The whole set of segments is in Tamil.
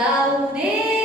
जाऊ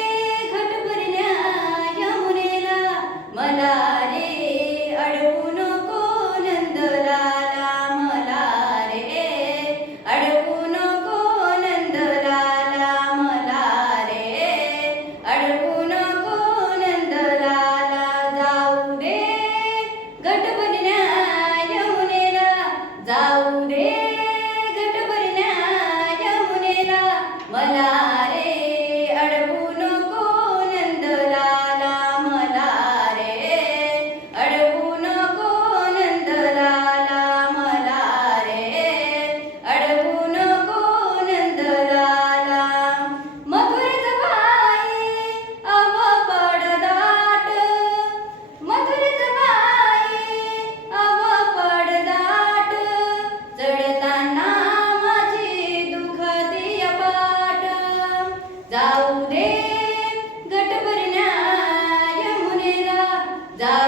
da.